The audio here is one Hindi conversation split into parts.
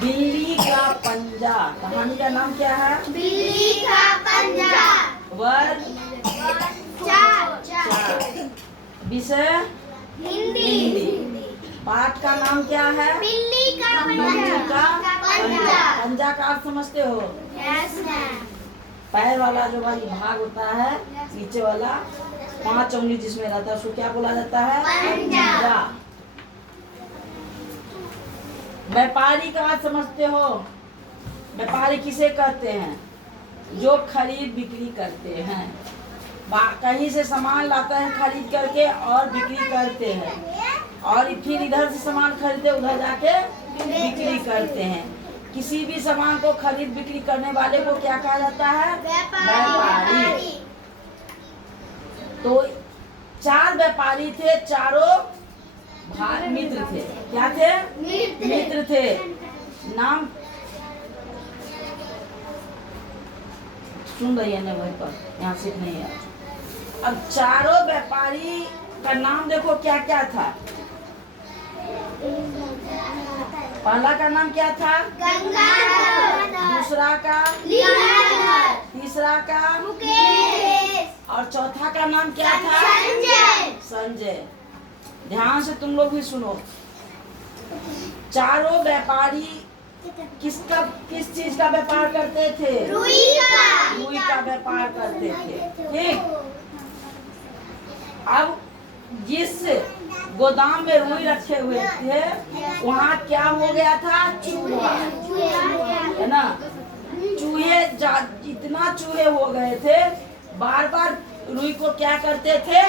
बिल्ली का पंजा, कहानी का नाम क्या है? बिल्ली का पंजा। वर्ड चार। विषय हिंदी। पाठ का नाम क्या है? बिल्ली का बिल्ली का पंजा। पंजा का अर्थ समझते हो? Yes ma'am. पैर वाला जो भाई भाग होता है, नीचे वाला 5 उंगली जिसमें रहता है, उसको क्या बोला जाता है? पंजा। व्यापारी का अर्थ समझते हो? व्यापारी किसे कहते हैं? जो खरीद बिक्री करते हैं, कहीं से सामान लाता है खरीद करके और बिक्री करते हैं, और फिर इधर से सामान खरीदते उधर जाके बिक्री करते हैं। किसी भी सामान को खरीद बिक्री करने वाले को क्या कहा जाता है? व्यापारी। तो 4 व्यापारी थे, चारों भाई मित्र थे। क्या थे? मित्र थे। नाम सुन रही है ना वहीं पर, यहाँ से नहीं है। अब चारों व्यापारी का नाम देखो क्या क्या था। पहला का नाम क्या था? गंगाधर। दूसरा का? लीलाधर। तीसरा का? मुकेश। और चौथा का नाम क्या था? संजय। संजय। ध्यान से तुम लोग भी सुनो। चारों व्यापारी किस चीज का व्यापार करते थे? रुई का व्यापार करते थे। ठीक। अब जिस गोदाम में रुई रखे हुए थे वहाँ क्या हो गया था? चूहा, है ना? चूहे इतना चूहे हो गए थे, बार बार रुई को क्या करते थे?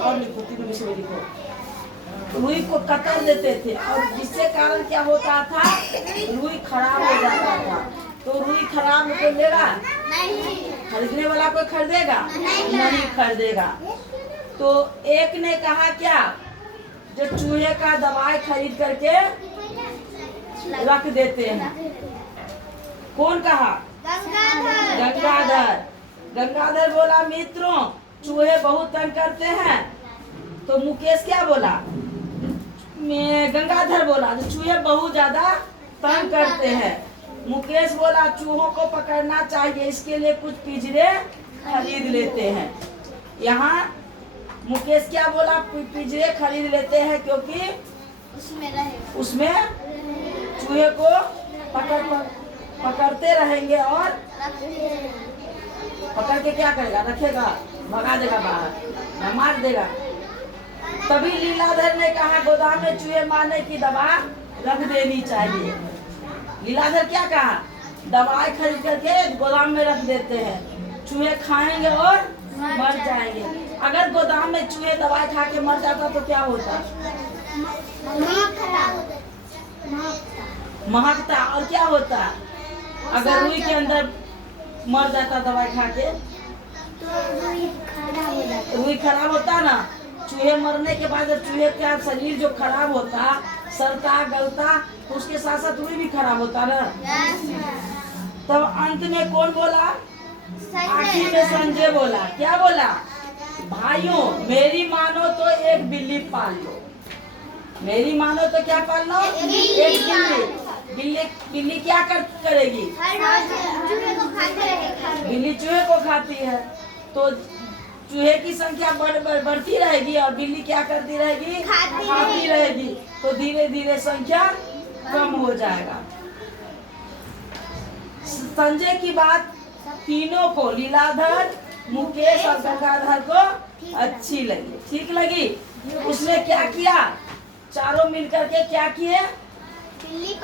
और लिखो, तीनों विषय में लिखो। रुई को कतर देते थे, और जिससे कारण क्या होता था? रुई खराब हो जाता था। तो रुई खराब कोई लेगा? खरीदने वाला कोई खरीदेगा? नहीं खरीदेगा। तो एक ने कहा क्या, जो चूहे का दवाई खरीद करके रख देते हैं। कौन कहा? गंगाधर। गंगाधर बोला, मित्रों चूहे बहुत तंग करते हैं। तो मुकेश क्या बोला? गंगाधर बोला, जो चूहे बहुत ज्यादा तंग करते हैं। मुकेश बोला, चूहों को पकड़ना चाहिए, इसके लिए कुछ पिंजरे खरीद लेते हैं। यहाँ मुकेश क्या बोला? पिंजरे खरीद लेते हैं, क्योंकि उसमें चूहे को पकड़ते रहेंगे और पकड़ के क्या करेगा? रखेगा, भगा देगा बाहर, मार देगा। तभी लीलाधर ने कहा, गोदाम में चूहे मारने की दवा रख देनी चाहिए। लीलाधर क्या कहा? दवाई खरीद करके गोदाम में रख देते हैं, चूहे खाएंगे और मर जाएंगे। अगर गोदाम में चूहे दवाई खा के मर जाता तो क्या होता? महकता। और क्या होता अगर रुई के अंदर मर जाता दवाई खा के? रुई खराब होता ना। चूहे मरने के बाद जब चूहे का शरीर जो खराब होता, सड़ता गलता, तो उसके साथ साथ रुई भी खराब होता ना। तब अंत में कौन बोला? आखिर में संजय बोला। क्या बोला? भाइयों मेरी मानो तो एक बिल्ली पाल लो। मेरी मानो तो क्या पाल लो? एक बिल्ली। बिल्ली क्या करेगी? बिल्ली चूहे को खाती है। तो चूहे की संख्या बढ़ती रहेगी और बिल्ली क्या करती रहेगी? खाती रहेगी। तो धीरे धीरे संख्या कम हो जाएगा। संजय की बात तीनों को, लीलाधर, मुकेश और गंगाधर को अच्छी लगी, ठीक लगी। उसने क्या किया? चारों मिलकर के क्या किए? बिल्ली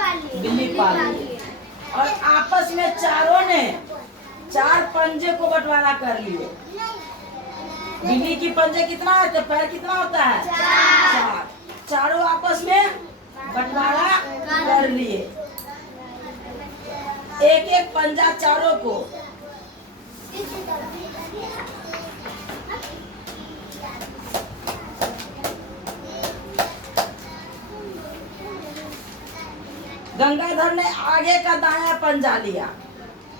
पाली। और आपस में चारों ने 4 पंजे को बंटवारा कर लिए। बिल्ली की पंजे कितना होता है? पैर कितना होता है? 4। चारों आपस में बंटवारा कर लिए। एक एक पंजा चारों को। गंगाधर ने आगे का दायां पंजा लिया।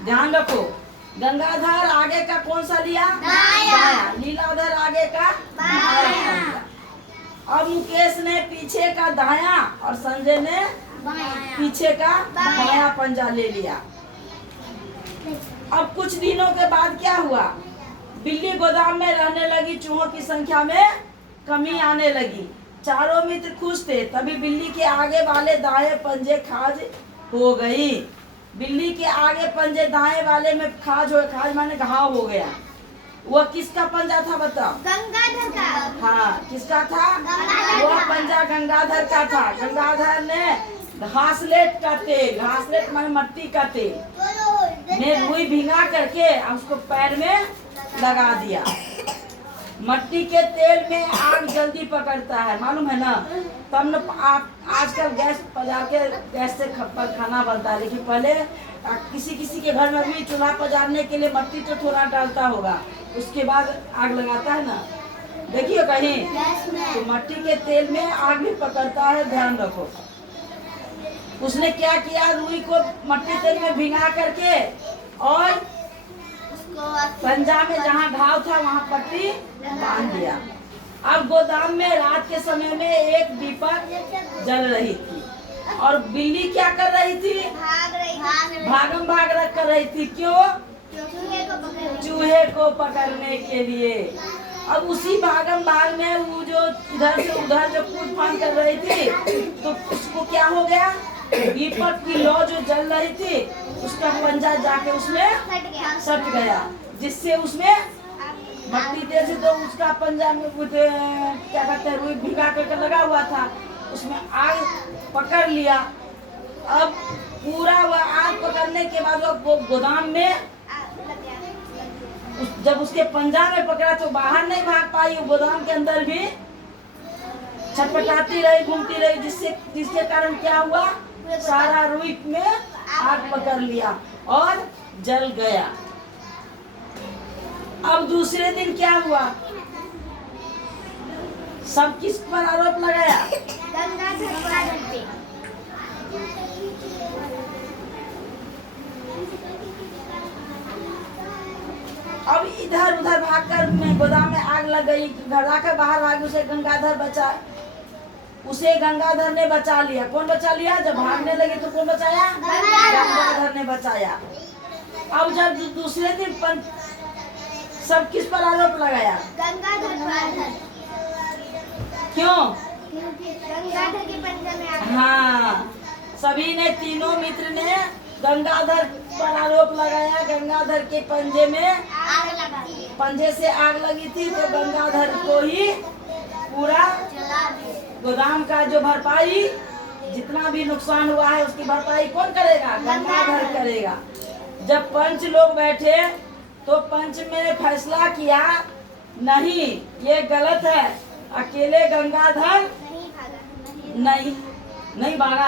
ध्यान रखो, गंगाधर आगे का कौन सा लिया? दायां। लीलाधर आगे का बायां। अब मुकेश ने पीछे का दायां और संजय ने पीछे का बायां पंजा ले लिया। अब कुछ दिनों के बाद क्या हुआ? बिल्ली गोदाम में रहने लगी, चूहों की संख्या में कमी आने लगी। चारों मित्र खुश थे। तभी बिल्ली के आगे वाले दाएं पंजे खाज हो गई। बिल्ली के आगे पंजे दाएं वाले में खाज हो, खाज माने घाव हो गया। वह किसका पंजा था बताओ? गंगाधर का। हाँ, किसका था? गंगाधर वह का। पंजा गंगाधर का था। गंगाधर ने घासलेट का तेल, घासलेट माने मट्टी का तेल में रुई भिंगा करके उसको पैर में लगा दिया। मट्टी के तेल में आग जल्दी पकड़ता है, मालूम है ना? तब न आप आजकल गैस पजा के गैस से खाना बनता है, लेकिन पहले किसी किसी के घर में भी चूल्हा पजाने के लिए मट्टी तो थोड़ा डालता होगा, उसके बाद आग लगाता है ना, देखिए कहीं। तो मट्टी के तेल में आग भी पकड़ता है, ध्यान रखो। उसने क्या किया? रुई को मट्टी तेल में भिंगा करके और पंजा में जहाँ घाव था वहाँ पट्टी बांध दिया। अब गोदाम में रात के समय में एक दीपक जल रही थी और बिल्ली क्या कर रही थी? भागम भाग रख कर रही थी। क्यों? चूहे को पकड़ने के लिए। अब उसी भागम भाग में वो जो इधर से उधर जो कूद फान कर रही थी, तो उसको क्या हो गया? दीपक की लौ जो जल रही थी उसका पंजा जाके उसमें सट गया, जिससे उसमें मट्टी तेल से तो उसका पंजा में क्या कहते हैं रुई भिगा करके लगा हुआ था, उसमें आग पकड़ लिया। अब पूरा वह आग पकड़ने के बाद वो गोदाम में जब उसके पंजा में पकड़ा तो बाहर नहीं भाग पाई, गोदाम के अंदर भी छटपटाती रही, घूमती रही, जिसके कारण क्या हुआ? सारा रुई में आग पकड़ लिया और जल गया। अब दूसरे दिन क्या हुआ? सब किस पर आरोप लगाया? गंगाधर पे। अब इधर उधर भागकर गोदाम में आग लग गई, घर आकर बाहर भागी, उसे गंगाधर ने बचा लिया। कौन बचा लिया? जब भागने लगे तो कौन बचाया? गंगाधर ने बचाया। अब जब दूसरे दिन सब किस पर आरोप लगाया? गंगाधर। क्यों? गंगाधर के पंजे में आग। हाँ, सभी ने, तीनों मित्र ने गंगाधर पर आरोप लगाया। गंगाधर के पंजे में आग लगा दी। पंजे से आग लगी थी तो गंगाधर को ही पूरा जला दी। गोदाम का जो भरपाई, जितना भी नुकसान हुआ है उसकी भरपाई कौन करेगा? गंगाधर करेगा। जब पंच लोग बैठे तो पंच ने फैसला किया, नहीं ये गलत है, अकेले गंगाधर नहीं भागा।